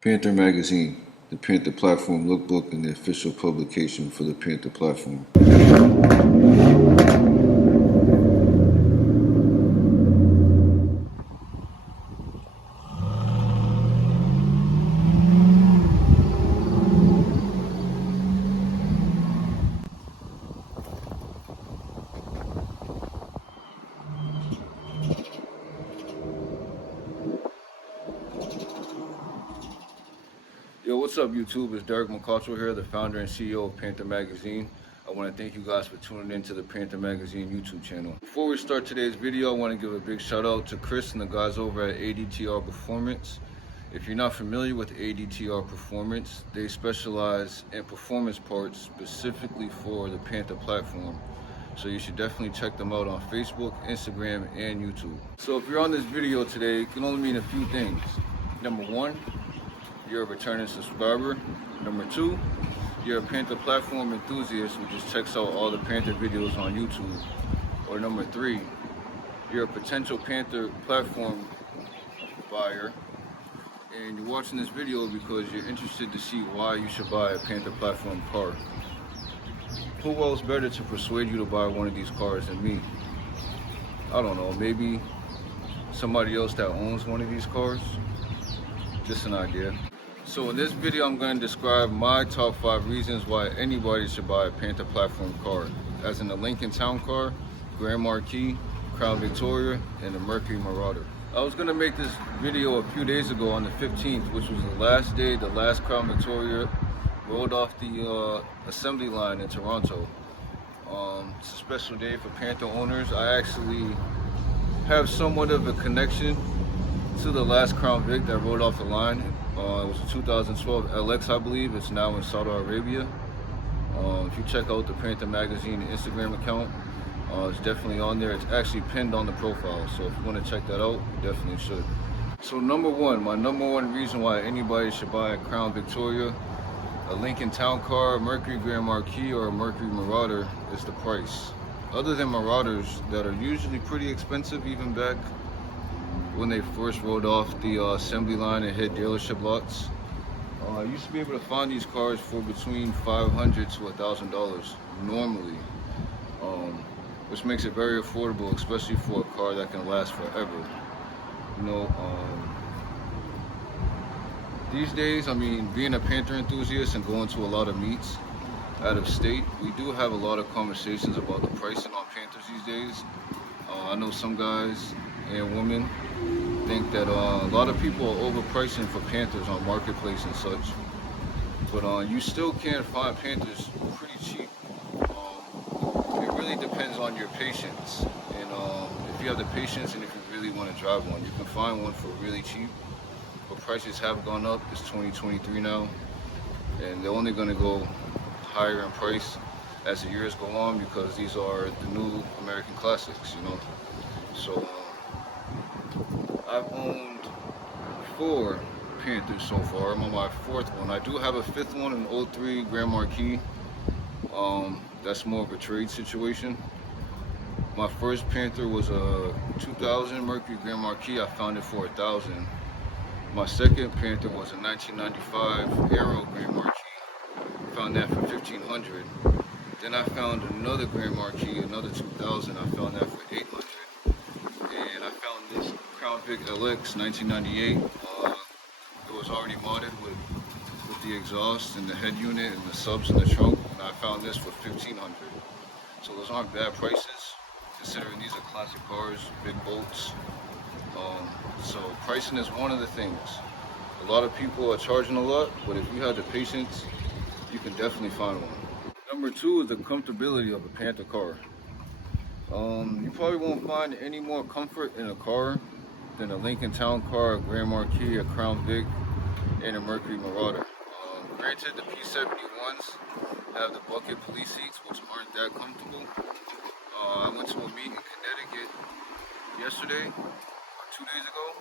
Panther Magazine, the Panther Platform lookbook and the official publication for the Panther Platform. Yo, what's up, YouTube? It's Derek McCutcheon here, the founder and CEO of Panther Magazine. I want to thank you guys for tuning in to the Panther Magazine YouTube channel. Before we start today's video, I want to give a big shout out to Chris and the guys over at ADTR Performance. If you're not familiar with ADTR Performance, they specialize in performance parts specifically for the Panther platform. So you should definitely check them out on Facebook, Instagram, and YouTube. So if you're on this video today, it can only mean a few things. Number one, you're a returning subscriber. Number two, you're a Panther Platform enthusiast who just checks out all the Panther videos on YouTube. Or number three, you're a potential Panther Platform buyer and you're watching this video because you're interested to see why you should buy a Panther Platform car. Who else better to persuade you to buy one of these cars than me? I don't know, maybe somebody else that owns one of these cars? Just an idea. So in this video, I'm going to describe my top 5 reasons why anybody should buy a Panther Platform car, as in the Lincoln Town Car, Grand Marquis, Crown Victoria, and the Mercury Marauder. I was going to make this video a few days ago on the 15th, which was the last day the last Crown Victoria rolled off the assembly line in Toronto. It's a special day for Panther owners. I actually have somewhat of a connection to the last Crown Vic that rolled off the line. It was a 2012 LX, I believe. It's now in Saudi Arabia. If you check out the Panther Magazine Instagram account, it's definitely on there. It's actually pinned on the profile, so if you want to check that out, you definitely should. So number one reason why anybody should buy a Crown Victoria, a Lincoln Town Car, a Mercury Grand Marquis, or a Mercury Marauder is the price. Other than Marauders that are usually pretty expensive, even back when they first rolled off the assembly line and hit dealership lots, I used to be able to find these cars for between $500 to $1,000 normally, which makes it very affordable, especially for a car that can last forever. You know, these days, I mean, being a Panther enthusiast and going to a lot of meets out of state, we do have a lot of conversations about the pricing on Panthers these days. I know some guys and women think that a lot of people are overpricing for Panthers on Marketplace and such, but you still can find Panthers pretty cheap. It really depends on your patience, and if you have the patience and if you really want to drive one, you can find one for really cheap. But prices have gone up. It's 2023 now, and they're only going to go higher in price as the years go on because these are the new American classics, you know. So I've owned 4 Panthers so far. I'm on my 4th one. I do have a 5th one, an 03 Grand Marquis. That's more of a trade situation. My first Panther was a 2000 Mercury Grand Marquis. I found it for $1,000. My second Panther was a 1995 Aero Grand Marquis. Found that for $1,500. Then I found another Grand Marquis, another 2000. I found that for $800. And I found this Crown Vic LX 1998. It was already modded with the exhaust and the head unit and the subs in the trunk. And I found this for $1,500. So those aren't bad prices, considering these are classic cars, big bolts. So pricing is one of the things. A lot of people are charging a lot, but if you have the patience, you can definitely find one. Number 2 is the comfortability of a Panther car. You probably won't find any more comfort in a car than a Lincoln Town Car, a Grand Marquis, a Crown Vic, and a Mercury Marauder. Granted, the P71s have the bucket police seats, which aren't that comfortable. I went to a meet in Connecticut yesterday, or 2 days ago,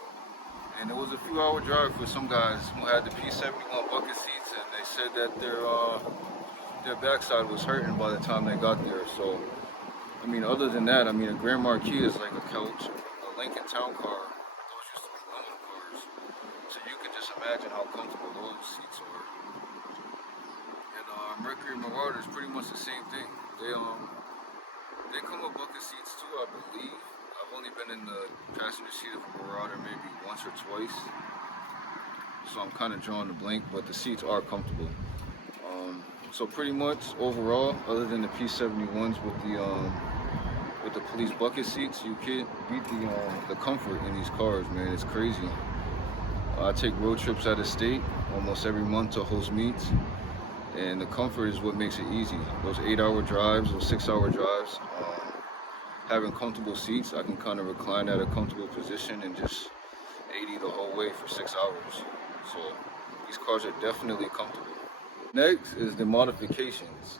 and it was a few hour drive for some guys who had the P71 bucket seats, and they said that their backside was hurting by the time they got there. So, I mean, other than that, I mean, a Grand Marquis is like a couch. A Lincoln Town Car, those used to be women cars. So you can just imagine how comfortable those seats are. And Mercury Marauder is pretty much the same thing. They come with bucket seats too, I believe. I've only been in the passenger seat of a Marauder maybe once or twice, so I'm kind of drawing a blank, but the seats are comfortable. So pretty much overall, other than the P71s with the police bucket seats, you can't beat the comfort in these cars, man. It's crazy. I take road trips out of state almost every month to host meets, and the comfort is what makes it easy. Those 8-hour drives, those 6-hour drives, having comfortable seats, I can kind of recline at a comfortable position and just 80 the whole way for 6 hours. So these cars are definitely comfortable. Next is the modifications.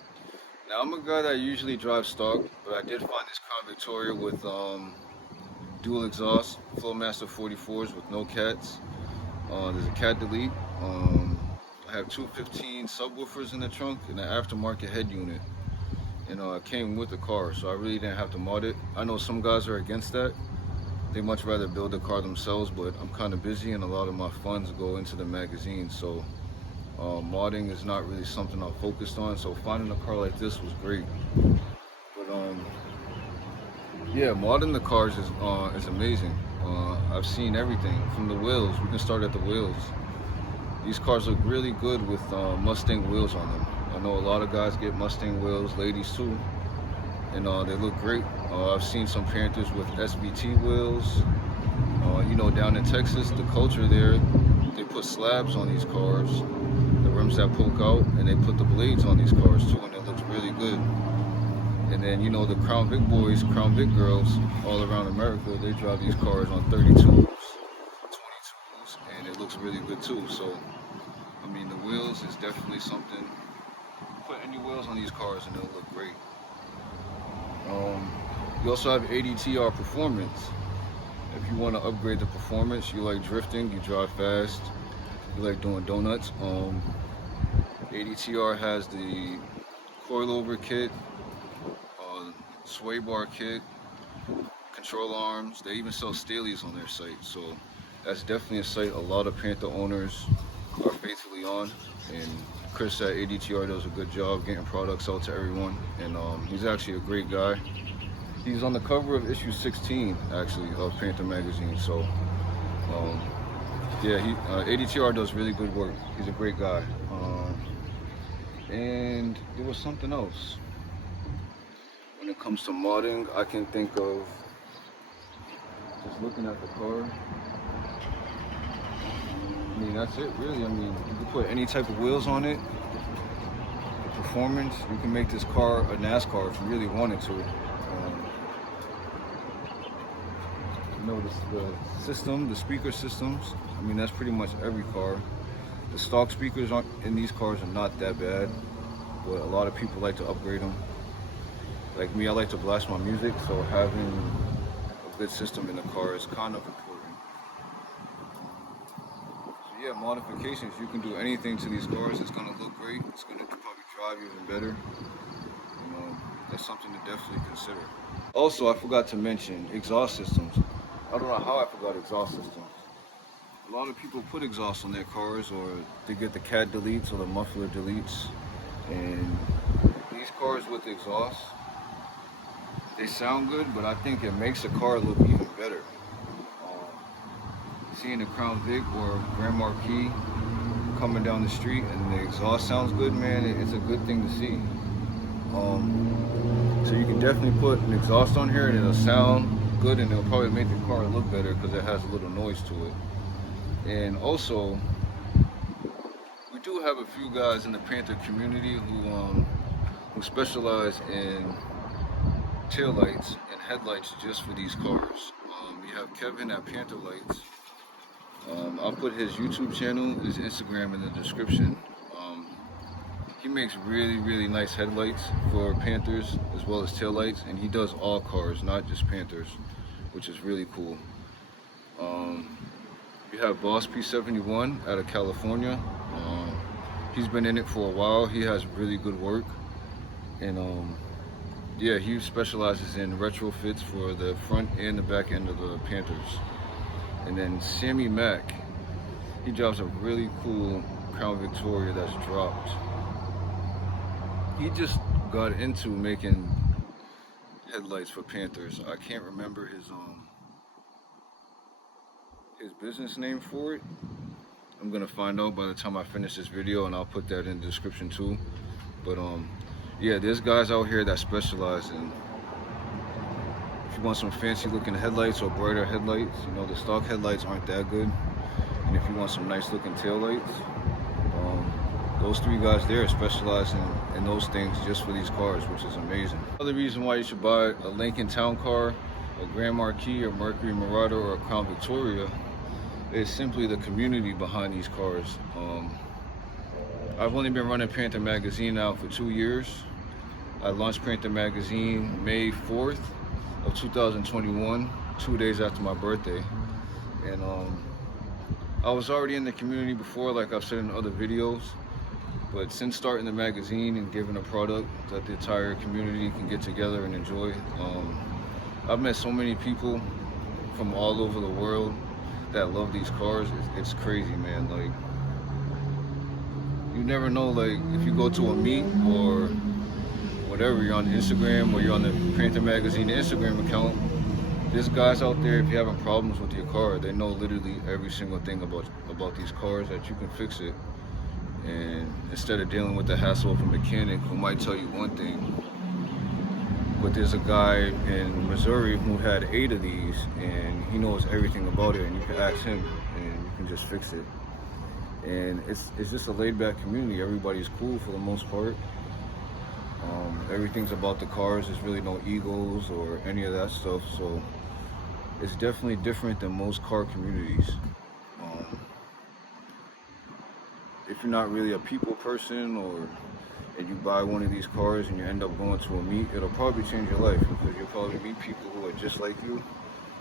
Now I'm a guy that usually drives stock, but I did find this Crown Victoria with dual exhaust, Flowmaster 44s with no cats. There's a cat delete. I have 215 subwoofers in the trunk and an aftermarket head unit. It came with the car, so I really didn't have to mod it. I know some guys are against that. They much rather build the car themselves, but I'm kind of busy and a lot of my funds go into the magazine, so modding is not really something I'm focused on. So finding a car like this was great. But yeah, modding the cars is amazing. I've seen everything from the wheels. We can start at the wheels. These cars look really good with Mustang wheels on them. I know a lot of guys get Mustang wheels, ladies too, and they look great. I've seen some Panthers with SVT wheels. Down in Texas, the culture there, they put slabs on these cars, the rims that poke out, and they put the blades on these cars too, and it looks really good. And then, the Crown Vic boys, Crown Vic girls all around America, they drive these cars on 32s, 22s, and it looks really good too. So, I mean, the wheels is definitely something. Put any wheels on these cars and they'll look great. You also have ADTR Performance. If you want to upgrade the performance, you like drifting, you drive fast, you like doing donuts, ADTR has the coilover kit, sway bar kit, control arms. They even sell Staleys on their site, so that's definitely a site a lot of Panther owners are faithfully on, and Chris at ADTR does a good job getting products out to everyone, and he's actually a great guy. He's on the cover of issue 16, actually, of Panther magazine. So, yeah, ADTR does really good work. He's a great guy. And there was something else. When it comes to modding, I can think of just looking at the car. I mean, that's it, really. I mean, you can put any type of wheels on it. The performance, you can make this car a NASCAR if you really wanted to. The system, the speaker systems, I mean, that's pretty much every car. The stock speakers in these cars are not that bad, but a lot of people like to upgrade them. Like me, I like to blast my music, so having a good system in the car is kind of important. So yeah, modifications, you can do anything to these cars. It's gonna look great. It's gonna probably drive even better. That's something to definitely consider. Also, I forgot to mention exhaust systems. I don't know how I forgot exhaust systems. A lot of people put exhaust on their cars, or they get the cat deletes or the muffler deletes. And these cars with exhaust, they sound good, but I think it makes the car look even better. Seeing the Crown Vic or Grand Marquis coming down the street and the exhaust sounds good, man, it's a good thing to see. So you can definitely put an exhaust on here and it'll sound good, and it'll probably make the car look better because it has a little noise to it. And also, we do have a few guys in the Panther community who specialize in taillights and headlights just for these cars. We have Kevin at Panther Lights. I'll put his YouTube channel, his Instagram in the description. He makes really, really nice headlights for Panthers as well as taillights, and he does all cars, not just Panthers, which is really cool. We have Boss P71 out of California. He's been in it for a while. He has really good work, and yeah, he specializes in retrofits for the front and the back end of the Panthers. And then Sammy Mack, He drives a really cool Crown Victoria that's dropped. He just got into making headlights for Panthers. I can't remember his business name for it. I'm gonna find out by the time I finish this video, and I'll put that in the description too. But yeah, there's guys out here that specialize in. If you want some fancy looking headlights or brighter headlights, you know, the stock headlights aren't that good. And if you want some nice looking tail lights, those three guys there specialize in those things just for these cars, which is amazing. Another reason why you should buy a Lincoln Town Car, a Grand Marquis, a Mercury Marauder, or a Crown Victoria is simply the community behind these cars. I've only been running Panther Magazine now for 2 years. I launched Panther Magazine May 4th of 2021, 2 days after my birthday. And I was already in the community before, like I've said in other videos. But since starting the magazine and giving a product that the entire community can get together and enjoy, I've met so many people from all over the world that love these cars. It's crazy, man. Like, you never know, like, if you go to a meet or whatever, you're on Instagram or you're on the Panther Magazine Instagram account, there's guys out there, if you're having problems with your car, they know literally every single thing about these cars, that you can fix it. And instead of dealing with the hassle of a mechanic who might tell you one thing, but there's a guy in Missouri who had 8 of these and he knows everything about it, and you can ask him and you can just fix it. And it's just a laid back community. Everybody's cool for the most part. Everything's about the cars. There's really no egos or any of that stuff. So it's definitely different than most car communities. If you're not really a people person, and you buy one of these cars and you end up going to a meet, it'll probably change your life, because you'll probably meet people who are just like you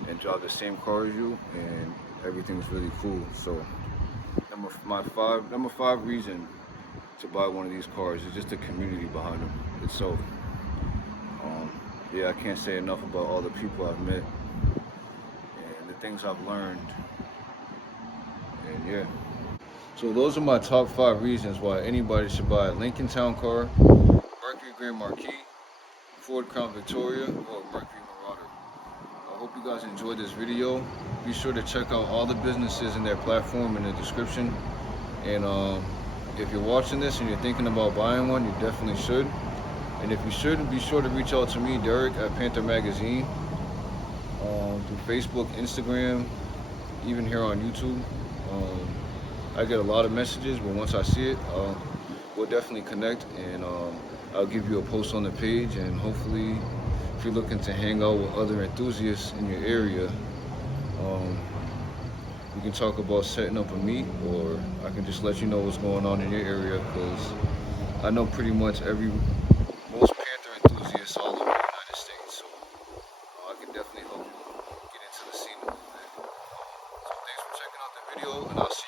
and drive the same car as you, and everything's really cool. So number five reason to buy one of these cars is just the community behind them itself. Yeah, I can't say enough about all the people I've met and the things I've learned. And yeah. So those are my top 5 reasons why anybody should buy a Lincoln Town Car, Mercury Grand Marquis, Ford Crown Victoria, or Mercury Marauder. I hope you guys enjoyed this video. Be sure to check out all the businesses in their platform in the description. And if you're watching this and you're thinking about buying one, you definitely should. And if you should, be sure to reach out to me, Derek, at Panther Magazine, through Facebook, Instagram, even here on YouTube. I get a lot of messages, but once I see it, we'll definitely connect, and I'll give you a post on the page. And hopefully, if you're looking to hang out with other enthusiasts in your area, we can talk about setting up a meet, or I can just let you know what's going on in your area, because I know pretty much most Panther enthusiasts all over the United States, so I can definitely help you get into the scene a little bit. So thanks for checking out the video, and I'll see you